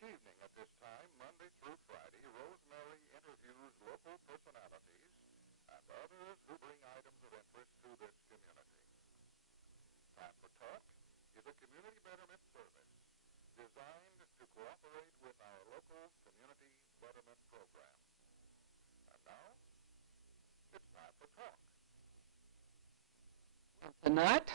Each evening at this time, Monday through Friday, Rosemary interviews local personalities and others who bring items of interest to this community. Time for Talk is a community betterment service designed to cooperate with our local community betterment program. And now, it's time for Talk. Tonight,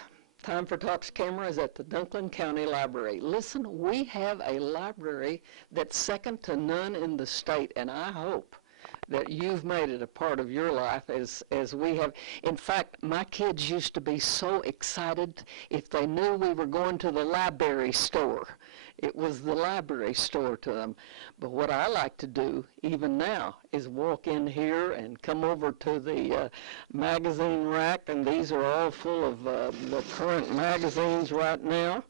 Time for Talk's camera is at the Dunklin County Library. Listen, we have a library that's second to none in the state, and I hope that you've made it a part of your life as we have. In fact, my kids used to be so excited if they knew we were going to the library store. It was the library store to them. But what I like to do, even now, is walk in here and come over to the magazine rack, and these are all full of the current magazines right now,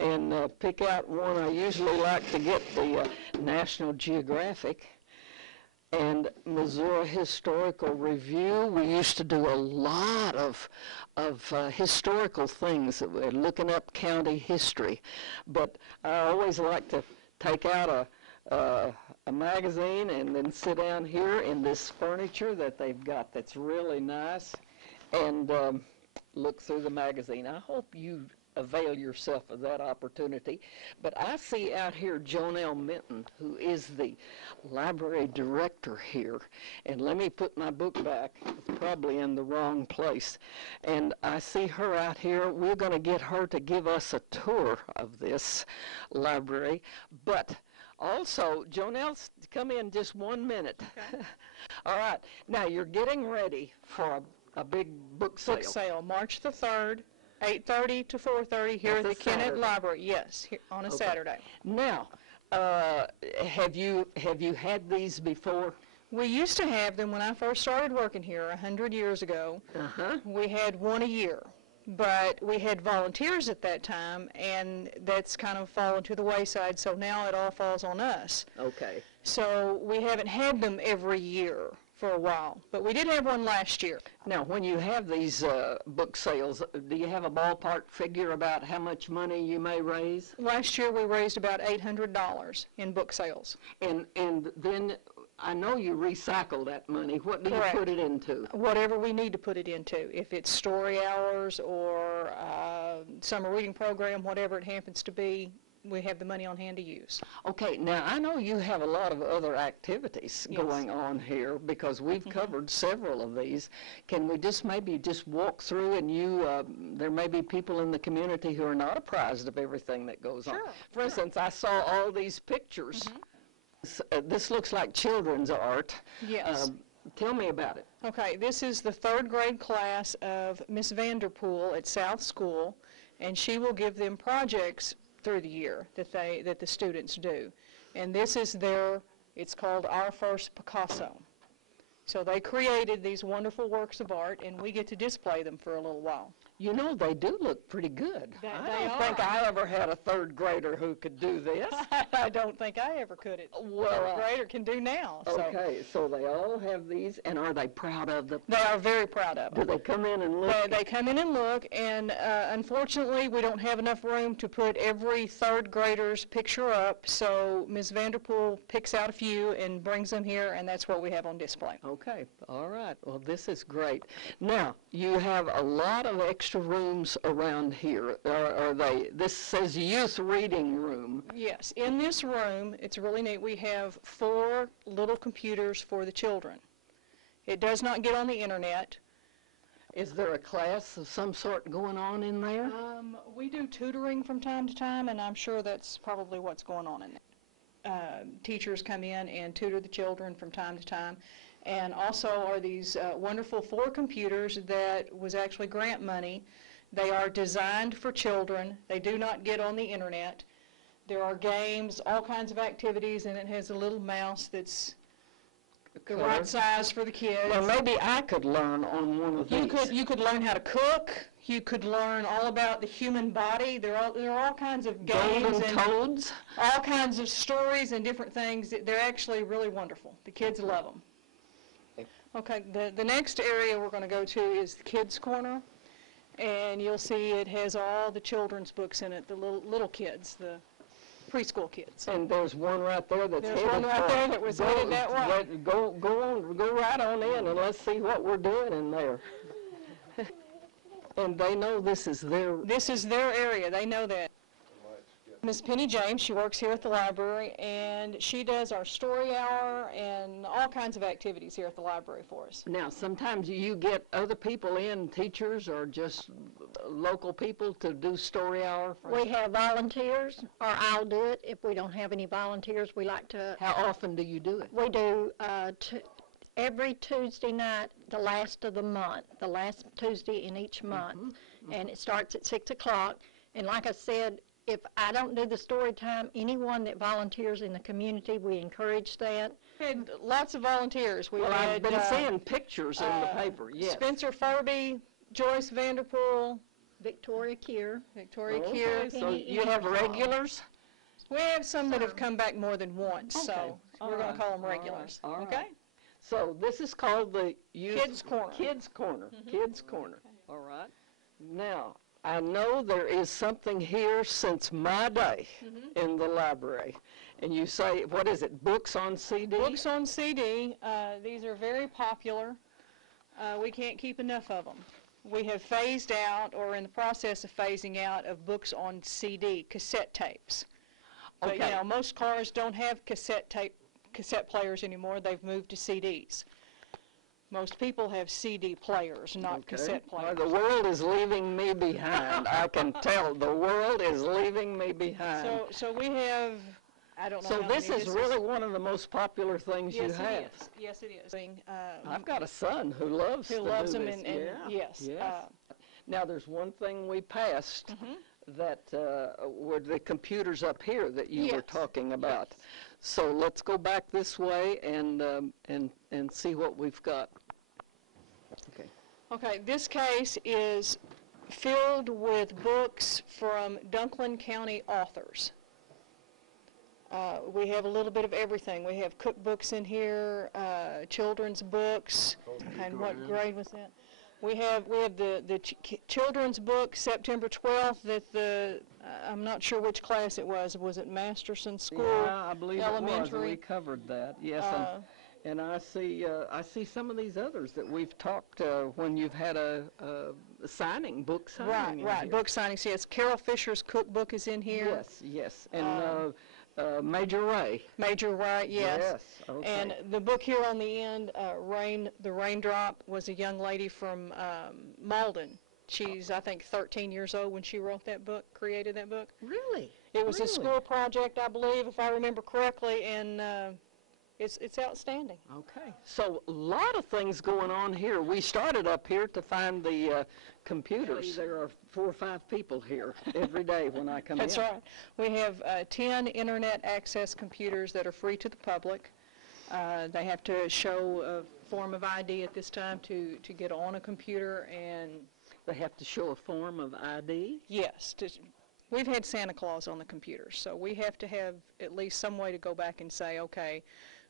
and pick out one. I usually like to get the National Geographic and Missouri Historical Review. We used to do a lot of historical things, looking up county history. But I always like to take out a magazine and then sit down here in this furniture that they've got that's really nice and look through the magazine. I hope you avail yourself of that opportunity. But I see out here Jonelle Minton, who is the library director here. And let me put my book back. It's probably in the wrong place. And I see her out here. We're going to get her to give us a tour of this library. But also, Jonelle, come in just 1 minute. Okay. All right. Now, you're getting ready for a big book sale. Book sale, March the 3rd, 8:30 to 4:30 here at the Kennett Library. Yes, here on a Saturday. Now, have you had these before? We used to have them when I first started working here 100 years ago. We had one a year, but we had volunteers at that time, and that's kind of fallen to the wayside, so now it all falls on us. Okay. So we haven't had them every year for a while, but we did have one last year. Now, when you have these book sales, do you have a ballpark figure about how much money you may raise? Last year we raised about $800 in book sales. And then I know you recycle that money. What do you put it into? Whatever we need to put it into. If it's story hours or summer reading program, whatever it happens to be, we have the money on hand to use. Okay, now I know you have a lot of other activities going on here because we've covered several of these. Can we just maybe walk through, and there may be people in the community who are not apprised of everything that goes on. For instance, I saw all these pictures. This looks like children's art. Yes. Tell me about it. Okay, this is the 3rd grade class of Miss Vanderpool at South School, and she will give them projects through the year that the students do. And this is it's called Our First Picasso. So they created these wonderful works of art, and we get to display them for a little while. You know, they do look pretty good. I don't think I ever had a 3rd grader who could do this. I don't think I ever could. Well, 3rd grader can do now. Okay, so they all have these, and are they proud of them? They are very proud of them. Do they come in and look? They come in and look, and unfortunately we don't have enough room to put every 3rd grader's picture up, so Ms. Vanderpool picks out a few and brings them here, and that's what we have on display. Okay, all right. Well, this is great. Now, you have a lot of extra rooms around here. This says youth reading room. Yes, in this room, it's really neat, we have 4 little computers for the children. It does not get on the internet. Is there a class of some sort going on in there? We do tutoring from time to time, and I'm sure that's probably what's going on in there. Teachers come in and tutor the children from time to time. And also are these wonderful 4 computers that was actually grant money. They are designed for children. They do not get on the internet. There are games, all kinds of activities, and it has a little mouse that's the right size for the kids. Well, maybe I could learn on one of these. You could learn how to cook. You could learn all about the human body. There are all kinds of games Golden toads. All kinds of stories and different things. They're actually really wonderful. The kids love them. Okay, the next area we're going to go to is the Kids Corner, and you'll see it has all the children's books in it, the little kids, the preschool kids. And there's one right there that's There's headed one right for- there that was headed that way. Go right on in and let's see what we're doing in there. And they know this is their, This is their area, they know that. Miss Penny James, she works here at the library, and she does our story hour and all kinds of activities here at the library for us. now sometimes you get other people in, teachers or just local people to do story hour. We have volunteers, or I'll do it. If we don't have any volunteers, we like to, How often do you do it? we do every Tuesday night, the last of the month, the last Tuesday in each month. And it starts at 6 o'clock. And like I said, if I don't do the story time, anyone that volunteers in the community, we encourage that. We had lots of volunteers. We Well, I've had been seeing pictures in the paper, yes. Spencer Furby, Joyce Vanderpool, Victoria Kier. Victoria Okay, Kier. so you have regulars? We have some that have come back more than once, Okay. so we're going to call them regulars. All right. Okay? So this is called the youth. Kids Corner. Kids Corner, Kids Corner. All right. Now, I know there is something here since my day in the library. And you say, what is it, books on CD? Books on CD, these are very popular. We can't keep enough of them. We have phased out, or in the process of phasing out, of books on CD, cassette tapes. But, you Okay. know, most cars don't have cassette players anymore. They've moved to CDs. Most people have CD players, not Okay. cassette Well, players. the world is leaving me behind. I can tell. The world is leaving me behind. So we have, I don't know So how this many. is really one of the most popular things you Yes, have. it is. Yes, it is. I've got a son who loves Who to loves do them, this. and Yeah, yes. yes. Now, there's one thing we passed that were the computers up here that you were Yes, talking about. So let's go back this way and see what we've got. Okay. Okay, this case is filled with books from Dunklin County authors. We have a little bit of everything. We have cookbooks in here, children's books, and what grade was that? We have the children's book, September 12th, that I'm not sure which class it was. Was it Masterson School? Yeah, I believe it was. Elementary. We covered that. Yes, and I see some of these others that we've talked when you've had a signing, book signing. in Right, here. book signings, yes. Carol Fisher's cookbook is in here. Yes, yes, and Major Ray. Major Wright, yes. Yes, okay. And the book here on the end, The Raindrop, was a young lady from Malden. She's, I think, 13 years old when she wrote that book, created that book. Really? It was a Really? school project, I believe, if I remember correctly, and it's outstanding. Okay, so a lot of things going on here. We started up here to find the computers. There are 4 or 5 people here every day when I come That's in. right. We have 10 internet access computers that are free to the public. They have to show a form of ID at this time to get on a computer, and They have to show a form of ID. yes, we've had Santa Claus on the computer, so we have to have at least some way to go back and say, okay,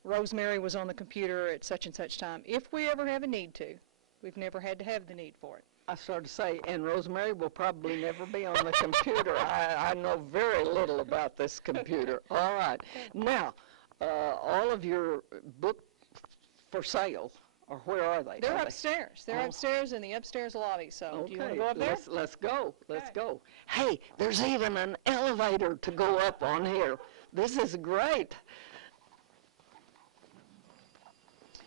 Rosemary was on the computer at such and such time, if we ever have a need to. We've never had to have the need for it. I started to say, and Rosemary will probably never be on the computer. I know very little about this computer. All right. Now, all of your book for sale, or where are they? They're Are they- upstairs. They're Oh. upstairs in the upstairs lobby, so do you want Okay, to go up there? let's go. Let's Okay. go. Hey, there's even an elevator to go up on here. This is great.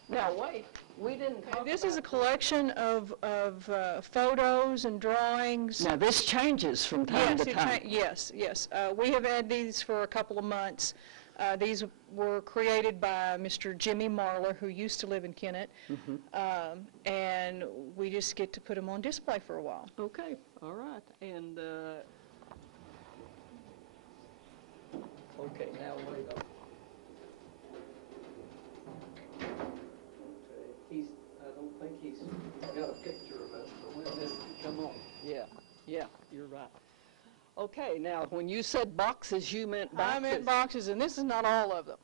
Now, wait, we didn't talk This is a about- collection of photos and drawings. Now, this changes from time Yes, to time. yes. We have had these for a couple of months. These were created by Mr. Jimmy Marler, who used to live in Kennett, and we just get to put them on display for a while. Okay, all right, and, okay, now wait up. Okay, I don't think he's got a picture of us, but we'll just, come on, yeah, you're right. Okay, now, when you said boxes, you meant boxes? I meant boxes, and this is not all of them.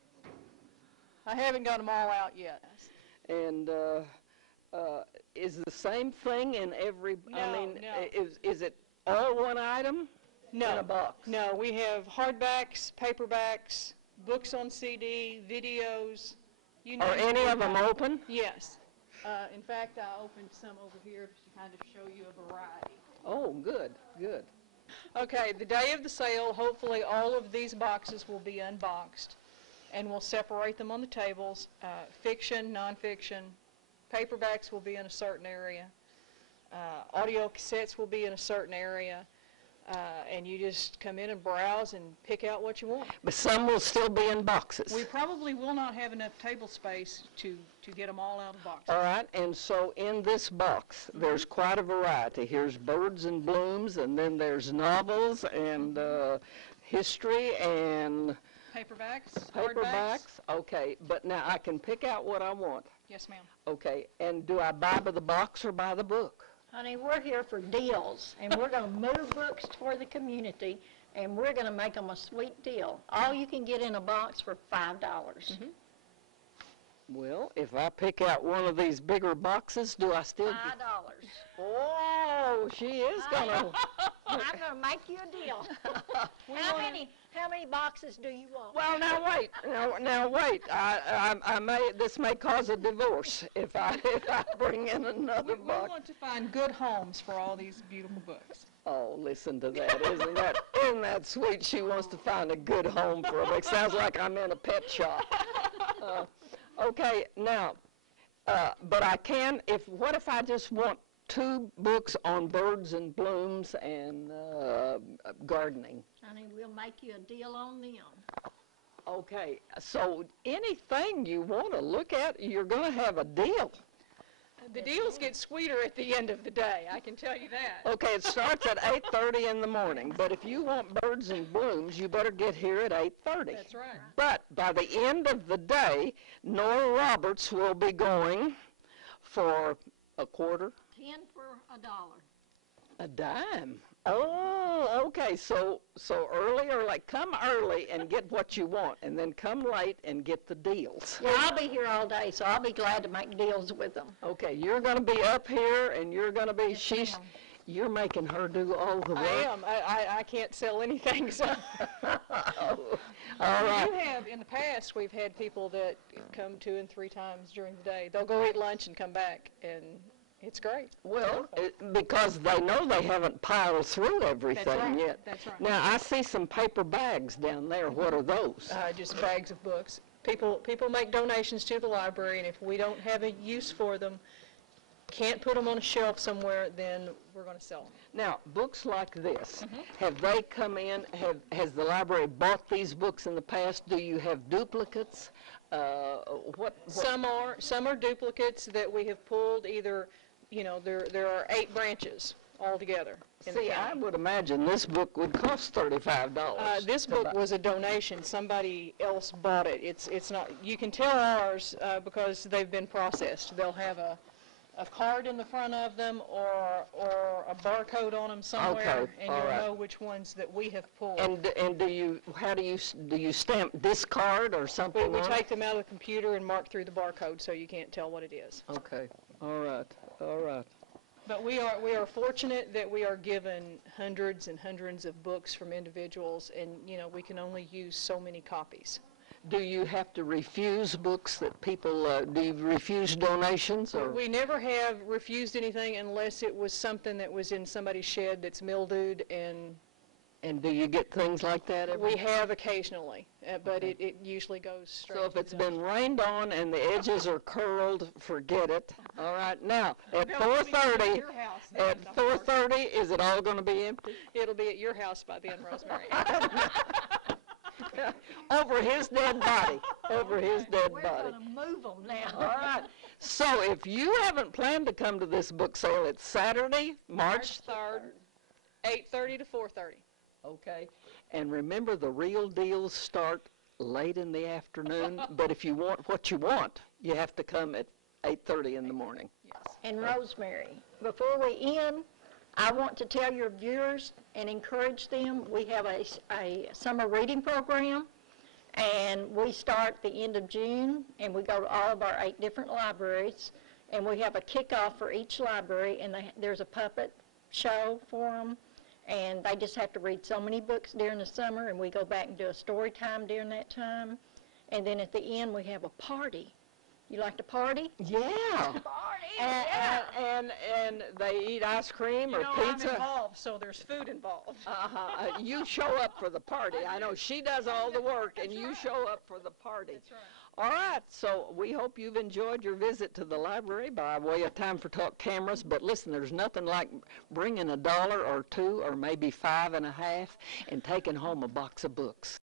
I haven't got them all out yet. And, is the same thing in every, I No, mean, no. is it all one item? No. in a box? No, we have hardbacks, paperbacks, books on CD, videos, you name Are it. any of them open? Yes. In fact, I opened some over here to kind of show you a variety. Oh, good, good. Okay, the day of the sale, hopefully all of these boxes will be unboxed, and we'll separate them on the tables. Fiction, nonfiction, paperbacks will be in a certain area. Audio cassettes will be in a certain area. And you just come in and browse and pick out what you want. But some will still be in boxes. We probably will not have enough table space to get them all out of boxes. All right, and so in this box, there's quite a variety. Here's Birds and Blooms, and then there's novels and history and Paperbacks, paperbacks. hardbacks. Okay, but now I can pick out what I want. Yes, ma'am. Okay, and do I buy by the box or by the book? Honey, we're here for deals, and we're going to move books for the community, and we're going to make them a sweet deal. All you can get in a box for $5. Well, if I pick out one of these bigger boxes, do I still $5. get... Oh, she is going to... I'm going to make you a deal. How many boxes do you want? Well, now wait. Now wait. This may cause a divorce if I bring in another We box. want to find good homes for all these beautiful books. Oh, listen to that. Isn't that sweet? She wants to find a good home for a book. Sounds like I'm in a pet shop. Okay, now, but I can, what if I just want 2 books on birds and blooms and gardening? Honey, we'll make you a deal on them. Okay, so anything you want to look at, you're going to have a deal. The deals get sweeter at the end of the day, I can tell you that. Okay, it starts at 8:30 in the morning, but if you want birds and blooms, you better get here at 8:30. That's right. But by the end of the day, Nora Roberts will be going for a quarter, 10 for $1. a dime. Oh, okay, so early or late. Come early and get what you want, and then come late and get the deals. Yeah, I'll be here all day, so I'll be glad to make deals with them. Okay, you're going to be up here, and you're going to be, ma'am. you're making her do all the work. I am. I can't sell anything, so. All right. We have, in the past, we've had people that come 2 and 3 times during the day. They'll go eat lunch and come back, and it's great. Well, because they know they haven't piled through everything right. yet. That's right. Now, I see some paper bags down there. What are those? Just bags of books. People make donations to the library, and if we don't have a use for them, can't put them on a shelf somewhere, then we're going to sell them. Now, books like this, have they come in, has the library bought these books in the past? Do you have duplicates? What? Some are duplicates that we have pulled either, there are 8 branches altogether. See, I would imagine this book would cost $35. This book was a donation. Somebody else bought it. It's not, you can tell ours because they've been processed. They'll have a card in the front of them or a barcode on them somewhere, Okay, and all you'll right. know which ones that we have pulled. And do you stamp this card or something We on it? take them out of the computer and mark through the barcode so you can't tell what it is. Okay, all right. But we are fortunate that we are given hundreds and hundreds of books from individuals, and we can only use so many copies. Do you have to refuse books that people, do you refuse donations or? We never have refused anything unless it was something that was in somebody's shed that's mildewed, And do you get things like that every? we have occasionally, but it usually goes straight So if to it's the been rained on and the edges are curled, forget it. All right, now, at They'll be at 4:30, your house then, at of course. 4:30, is it all going to be empty? It'll be at your house by then, Rosemary. Over his dead body, over his dead We're body. going to move them now. All right, so if you haven't planned to come to this book sale, it's Saturday, March 3rd, 8:30 to 4:30. Okay, and remember the real deals start late in the afternoon, but if you want what you want, you have to come at 8:30 in the morning. Yes. And Rosemary, before we end, I want to tell your viewers and encourage them, we have a summer reading program, and we start the end of June, and we go to all of our 8 different libraries, and we have a kickoff for each library, and there's a puppet show for them, And they just have to read so many books during the summer, and we go back and do a story time during that time. And then at the end, we have a party. You like to party? Yeah. Party, And they eat ice cream or You know, I'm pizza. involved, so there's food involved. You show up for the party. I know she does all the work, and you show up for the party. That's right. All right, so we hope you've enjoyed your visit to the library by way of Time for Talk cameras. But listen, there's nothing like bringing $1 or $2 or maybe $5.50 and taking home a box of books.